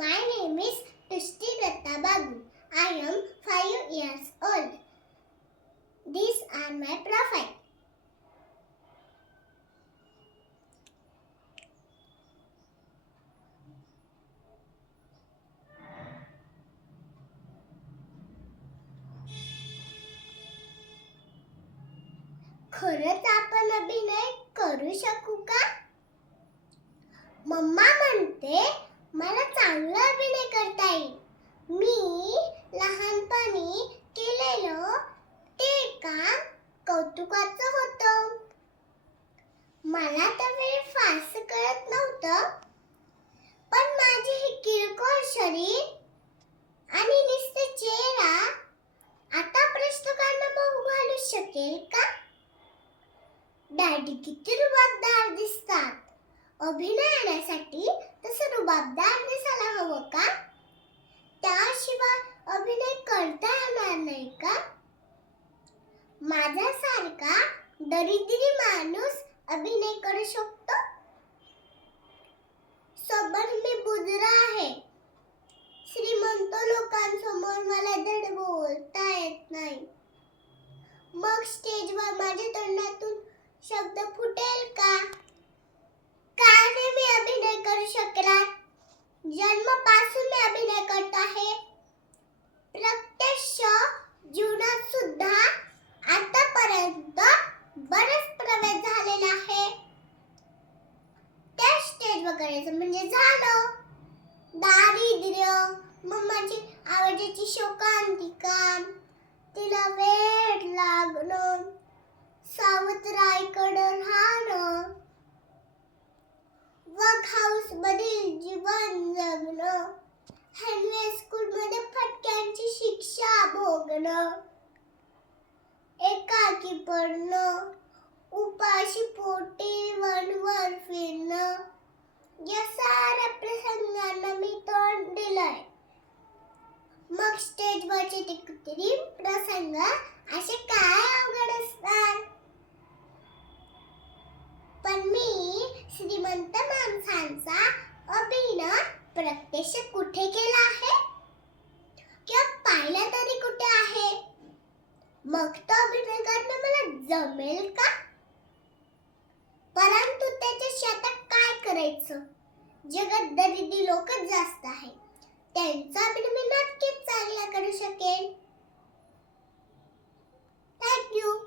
My name is Tushti Datta Babu. I am 5 years old. These are my profile. खरंच आपण अभिनय करू शकू का? मम्मा म्हणते मला चांगला अभिनय करता येईल. मी लहानपणी केलेलं ते काम कौतुकाचं होतं. मला त्यावेळी फारसं कळत नव्हतं, पण माझे हे किरकोळ शरीर आणि नुसते चेहरा आता प्रेक्षकांना मोह घालू शकेल का? डॅडी किती रुबाबदार दिसतात. अभिनयासाठी तसं रुबाबदार दिसायला हवं का? त्याशिवाय अभिनय करता येणार नाही का? माझ्यासारखा दरिद्री माणूस अभिनय करू शकतो? सोबत मी बुजरा आहे. श्रीमंत लोकांसमोर मला धड बोलता येत नाही. मग स्टेजवर माझ्या तोंडातून शब्द फुटेल का? का नाही मी अभिनय करू शकणार? जन्मापासून मी अभिनय करत आहे. प्रत्यक्ष जीवनात सुद्धा आतापर्यंत बरेच प्रवेश झालेला आहे. त्या स्टेजवर करायचं म्हणजे झालं. दारिद्र्य, मम्माची आवडीची शोकांतिका, तिला वेड लागणं, सावत्राईकडं राहणं, वर्क हाऊस मधील जीवन जगणं, हॅन्डवे स्कूलमध्ये फटक्यांची शिक्षा भोगणं, एकाकी पडणं, उपाशी पोटी वनवर फिरणं, या साऱ्या प्रसंगांना मी तोंड दिलंय. मग स्टेजवरचे ते कृत्रिम प्रसंग असे काय अवघड असतात? पण मी श्रीमंत माणसांचा अभिनय प्रत्यक्ष कुठे केला आहे? किंवा पाहिला तरी कुठे आहे? मग तो अभिनय करणं मला जमेल का? परंतु त्याच्याशी आता काय करायचं? जगात दरिद्री लोकच जास्त आहेत. त्यांचा अभिनय मी नक्कीच चांगला करू शकेन. Thank you.